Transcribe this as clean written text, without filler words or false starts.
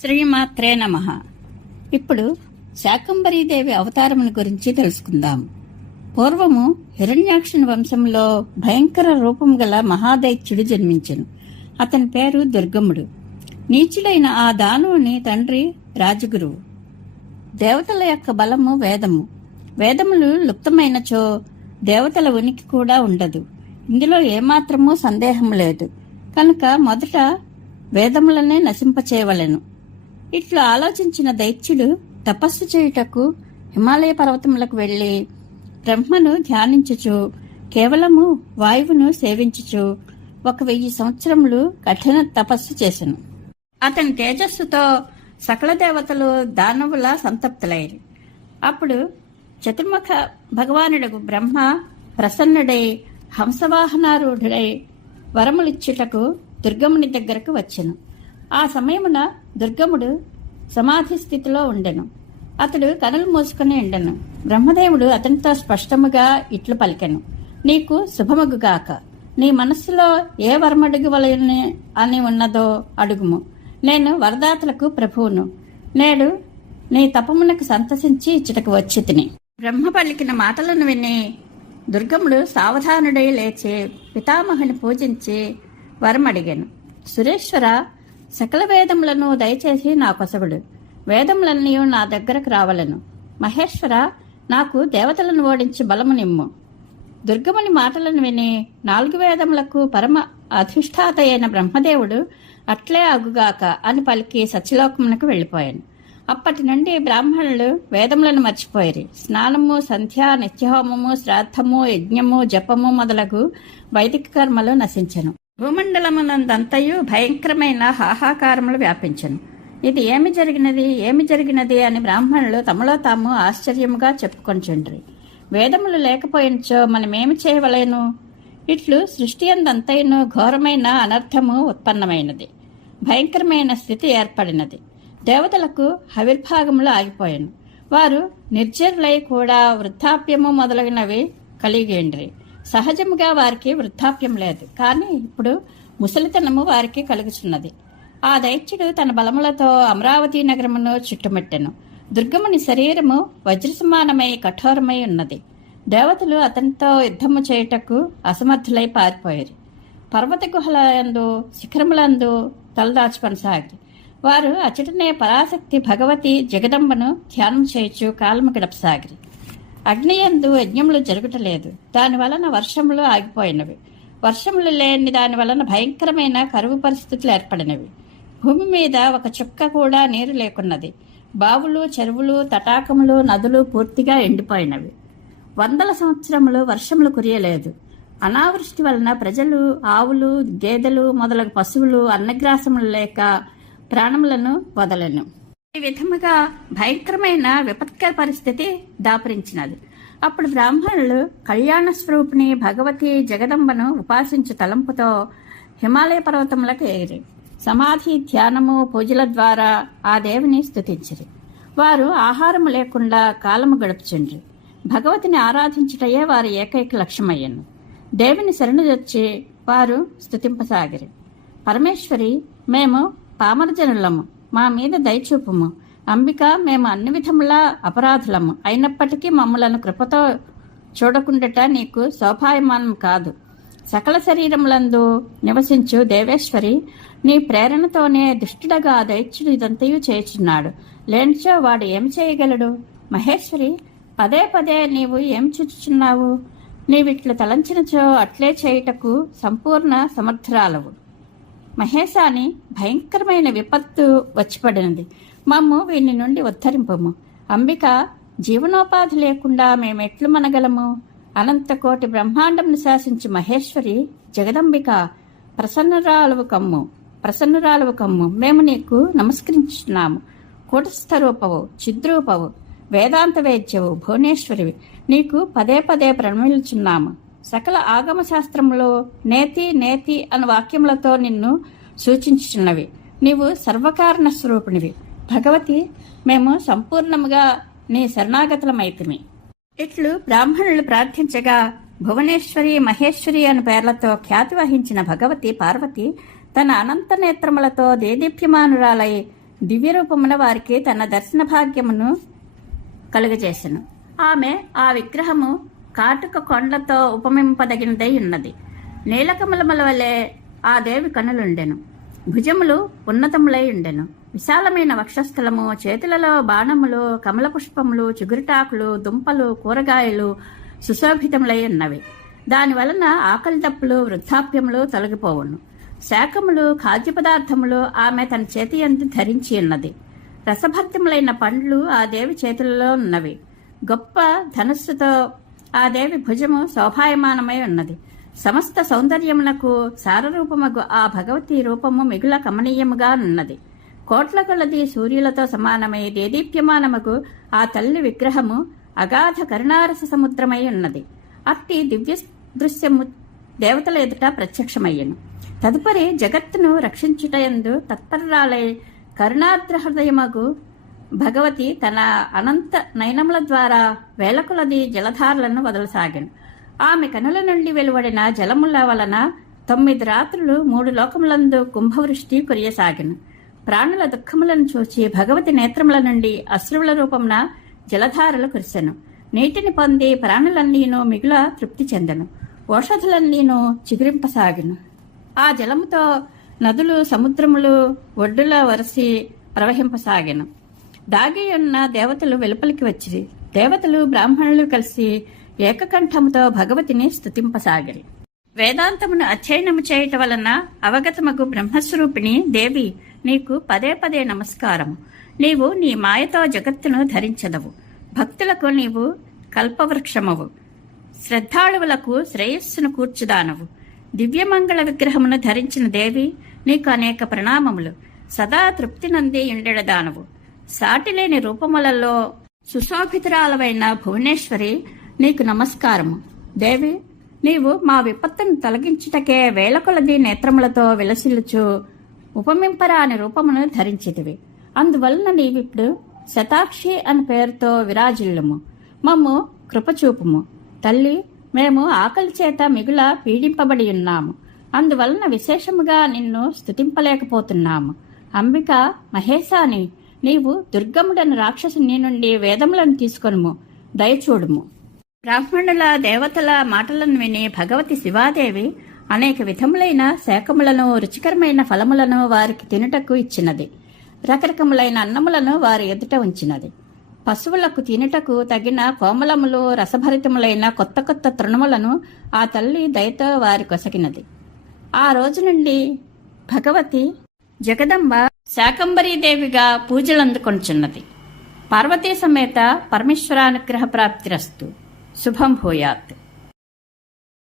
శ్రీమాత్రే నమః. ఇప్పుడు శాకంబరీదేవి అవతారమును గురించి తెలుసుకుందాం. పూర్వము హిరణ్యాక్షుని వంశంలో భయంకర రూపం గల మహాదైత్యుడు జన్మించెను. అతని పేరు దుర్గముడు. నీచుడైన ఆ దానవుని తండ్రి రాజగురువు. దేవతల యొక్క బలము వేదము. వేదములు లుప్తమైనచో దేవతల ఉనికి కూడా ఉండదు. ఇందులో ఏమాత్రమూ సందేహం లేదు. కనుక మొదట వేదములనే నశింపచేయవలెను. ఇట్లా ఆలోచించిన దైత్యుడు తపస్సు చేయుటకు హిమాలయ పర్వతములకు వెళ్లి బ్రహ్మను ధ్యానించుచు కేవలము వాయువును సేవించుచు 1000 సంవత్సరములు కఠిన తపస్సు చేసెను. అతని తేజస్సుతో సకల దేవతలు దానవుల సంతప్తులైరి. అప్పుడు చతుర్ముఖ భగవానుడు బ్రహ్మ ప్రసన్నుడై హంసవాహనారూఢుడై వరములిచ్చుటకు దుర్గముని దగ్గరకు వచ్చెను. ఆ సమయమున దుర్గముడు సమాధి స్థితిలో ఉండెను. అతడు కనులు మూసుకుని ఉండెను. బ్రహ్మదేవుడు అతనితో స్పష్టముగా ఇట్లు పలికెను: నీకు శుభమగుగాక. నీ మనస్సులో ఏ వరమడుగువలని అని ఉన్నదో అడుగుము. నేను వరదాతలకు ప్రభువును. నేడు నీ తపమునకు సంతసించి ఇచ్చటకు వచ్చి తిని. బ్రహ్మ పలికిన మాటలను విని దుర్గముడు సావధానుడై లేచి పితామహుని పూజించి వరమడిగాను. సురేశ్వర, సకల వేదములను దయచేసి నా కొసగుడు. వేదములన్నీ నా దగ్గరకు రావలను. మహేశ్వర, నాకు దేవతలను ఓడించి బలము నిమ్ము. దుర్గముని మాటలను విని 4 వేదములకు పరమ అధిష్టాత అయిన బ్రహ్మదేవుడు అట్లే అగుగాక అని పలికి సత్యలోకమునకు వెళ్లిపోయాను. అప్పటి నుండి బ్రాహ్మణులు వేదములను మర్చిపోయారు. స్నానము, సంధ్య, నిత్యహోమము, శ్రాద్ధము, యజ్ఞము, జపము మొదలగు వైదిక కర్మలు నశించెను. భూమండలమునందంతయు భయంకరమైన హాహాకారములు వ్యాపించెను. ఇది ఏమి జరిగినది అని బ్రాహ్మణులు తమలో తాము ఆశ్చర్యముగా చెప్పుకొంచుండ్రి. వేదములు లేకపోయినచో మనమేమి చేయవలేను? ఇట్లు సృష్టి అందంతయును ఘోరమైన అనర్థము ఉత్పన్నమైనది. భయంకరమైన స్థితి ఏర్పడినది. దేవతలకు హవిర్భాగములు ఆగిపోయాను. వారు నిర్జరులై కూడా వృద్ధాప్యము మొదలగినవి కలిగిండ్రి. సహజముగా వారికి వృద్ధాప్యం లేదు, కానీ ఇప్పుడు ముసలితనము వారికి కలుగుచున్నది. ఆ దైత్యుడు తన బలములతో అమరావతి నగరమును చుట్టుముట్టెను. దుర్గముని శరీరము వజ్రసమానమై కఠోరమై ఉన్నది. దేవతలు అతనితో యుద్ధము చేయుటకు అసమర్థులై పారిపోయారు. పర్వత గుహలందు, శిఖరములందు తలదాచుకొనసాగి వారు అచటనే పరాశక్తి భగవతి జగదంబను ధ్యానం చేయుచు కాలము గడపసాగిరి. అగ్నియందు యజ్ఞములు జరుగుటలేదు. దాని వలన వర్షములు ఆగిపోయినవి. వర్షములు లేని దాని వలన భయంకరమైన కరువు పరిస్థితులు ఏర్పడినవి. భూమి మీద ఒక చుక్క కూడా నీరు లేకున్నది. బావులు, చెరువులు, తటాకములు, నదులు పూర్తిగా ఎండిపోయినవి. 100 సంవత్సరములు వర్షములు కురియలేదు. అనావృష్టి వలన ప్రజలు, ఆవులు, గేదెలు మొదలగు పశువులు అన్నగ్రాసములు లేక ప్రాణములను వదలెను. ఈ విధముగా భయంకరమైన విపత్కర పరిస్థితి దాపురించినది. అప్పుడు బ్రాహ్మణులు కళ్యాణ స్వరూపిణి భగవతి జగదంబను ఉపాసించు తలంపుతో హిమాలయ పర్వతములకు ఎగిరి సమాధి, ధ్యానము, పూజల ద్వారా ఆ దేవిని స్తుతించిరి. వారు ఆహారము లేకుండా కాలము గడుపుచుండ్రి. భగవతిని ఆరాధించుటయే వారి ఏకైక లక్ష్యమయ్యను. దేవిని శరణుజొచ్చి వారు స్తుతింపసాగిరి. పరమేశ్వరి, మేము పామరజనులము, మా మీద దయచూపుము. అంబిక, మేము అన్ని విధములా అపరాధులము. అయినప్పటికీ మమ్మలను కృపతో చూడకుండట నీకు శోభాయమానం కాదు. సకల శరీరములందు నివసించు దేవేశ్వరి, నీ ప్రేరణతోనే దుష్టుడగా దైత్యుడు ఇదంతయు చేయుచున్నాడు. లేనిచో వాడు ఏమి చేయగలడు? మహేశ్వరి, పదే పదే నీవు ఏం చూచుచున్నావు? నీవిట్లు తలంచినచో అట్లే చేయుటకు సంపూర్ణ సమర్థురాలవు. మహేశాని, భయంకరమైన విపత్తు వచ్చిపడినది. మమ్ము వీని నుండి ఉద్ధరింపము. అంబిక, జీవనోపాధి లేకుండా మేమెట్లు మనగలము? అనంత కోటి బ్రహ్మాండంను శాసించు మహేశ్వరి జగదంబిక, ప్రసన్నురాలవు కమ్ము. మేము నీకు నమస్కరించున్నాము. కూటస్థ రూపవు, చిద్రూపవు, వేదాంత వేద్యవు, భువనేశ్వరివి, నీకు పదే పదే ప్రణమిల్చున్నాము. సకల ఆగమ శాస్త్రములో నేతి నేతి అను వాక్యములతో నిన్ను సూచించుచున్నవి. నీవు సర్వకారణ స్వరూపిణివి. భగవతి, మేము సంపూర్ణముగా నీ శరణాగతులమైతిమి. ఇట్లు బ్రాహ్మణులు ప్రార్థించగా భువనేశ్వరి, మహేశ్వరి అను పేర్లతో ఖ్యాతి వహించిన భగవతి పార్వతి తన అనంత నేత్రములతో దేదీప్యమానురాలై దివ్య రూపమున వారికి తన దర్శన భాగ్యమును కలుగజేసెను. ఆమె ఆ విగ్రహము కాటుక కొండలతో ఉపమింపదగినదై ఉన్నది. నీలకమలముల వలె ఆ దేవి కనులుండెను. భుజములు ఉన్నతములై ఉండెను. విశాలమైన వక్షస్థలము, చేతులలో బాణములు, కమల పుష్పములు, చిగురుటాకులు, దుంపలు, కూరగాయలు సుశోభితములై ఉన్నవి. దాని వలన ఆకలి దప్పులు, వృద్ధాప్యములు తొలగిపోవును. శాఖములు, ఖాద్య పదార్థములు ఆమె తన చేతి యందు ధరించి ఉన్నది. రసభరితములైన పండ్లు ఆ దేవి చేతులలో ఉన్నవి. గొప్ప ధనుస్సుతో ఆ దేవి భుజము శోభాయమానమై ఉన్నది. సమస్త సౌందర్యమునకు సారరూపమగు ఆ భగవతి రూపము మిగుల కమనీయముగా ఉన్నది. కోట్ల కొలది సూర్యులతో సమానమై దేదీప్యమానమగు ఆ తల్లి విగ్రహము అగాధ కరుణారస సముద్రమై ఉన్నది. అట్టి దివ్య దృశ్యము దేవతల ఎదుట ప్రత్యక్షమయ్యను. తదుపరి జగత్తును రక్షించుటయందు తత్పరురాలై కరుణాద్ర హృదయమగు భగవతి తన అనంత నయనముల ద్వారా వేల కొలది జలధారలను వదలసాగాను. ఆమె కనుల నుండి వెలువడిన జలముల వలన 9 రాత్రులు 3 లోకములందు కుంభవృష్టి కురియసాగెను. ప్రాణుల దుఃఖములను చూచి భగవతి నేత్రముల నుండి అశ్రువుల రూపమున జలధారలు కురిసెను. నీటిని పొంది ప్రాణులన్నీను మిగుల తృప్తి చెందెను. ఓషధులన్నీను చిగురింపసాగెను. ఆ జలముతో నదులు, సముద్రములు ఒడ్డుల వరసి ప్రవహింపసాగెను. దాగి ఉన్న దేవతలు వెలుపలికి వచ్చిరి. దేవతలు, బ్రాహ్మణులు కలిసి ఏకకంఠముతో భగవతిని స్తుతింపసాగిరి. వేదాంతమును అధ్యయనము చేయుట వలన అవగతమగు బ్రహ్మస్వరూపిణి దేవి, నీకు పదే పదే నమస్కారము. నీవు నీ మాయతో జగత్తును ధరించదవు. భక్తులకు నీవు కల్పవృక్షమవు. శ్రద్ధాళువులకు శ్రేయస్సును కూర్చుదానవు. దివ్యమంగళ విగ్రహమును ధరించిన దేవి, నీకు అనేక ప్రణామములు. సదా తృప్తి నంది ఉండెడదానవు. సాటిలేని రూపములలో సుశోభితురాలవైన భువనేశ్వరి, నీకు నమస్కారము. దేవి, నీవు మా విపత్తును తొలగించుటకే వేల కొలది నేత్రములతో విలసిల్లుచు ఉపమింపరాని రూపమును ధరించితివి. అందువలన నీవిప్పుడు శతాక్షి అని పేరుతో విరాజిల్లుము. మమ్ము కృపచూపుము. తల్లి, మేము ఆకలి చేత మిగుల పీడింపబడి ఉన్నాము. అందువలన విశేషముగా నిన్ను స్తుతింపలేకపోతున్నాము. అంబిక, మహేశాని, నీవు దుర్గముడని రాక్షసుని నుండి వేదములను తీసుకొనుము. దయచూడుము. బ్రాహ్మణుల, దేవతల మాటలను విని భగవతి శివాదేవి అనేక విధములైన శాఖములను, రుచికరమైన ఫలములను వారికి తినుటకు ఇచ్చినది. రకరకములైన అన్నములను వారి ఎదుట ఉంచినది. పశువులకు తినుటకు తగిన కోమలములు, రసభరితములైన కొత్త కొత్త తృణములను ఆ తల్లి దయతో వారి కొసగినది. ఆ రోజు నుండి భగవతి జగదంబ శాకంబరీదేవిగా పూజలందుకొంచున్నది. పార్వతీ సమేత పరమేశ్వరానుగ్రహ ప్రాప్తిరస్తు. శుభం భూయాత్.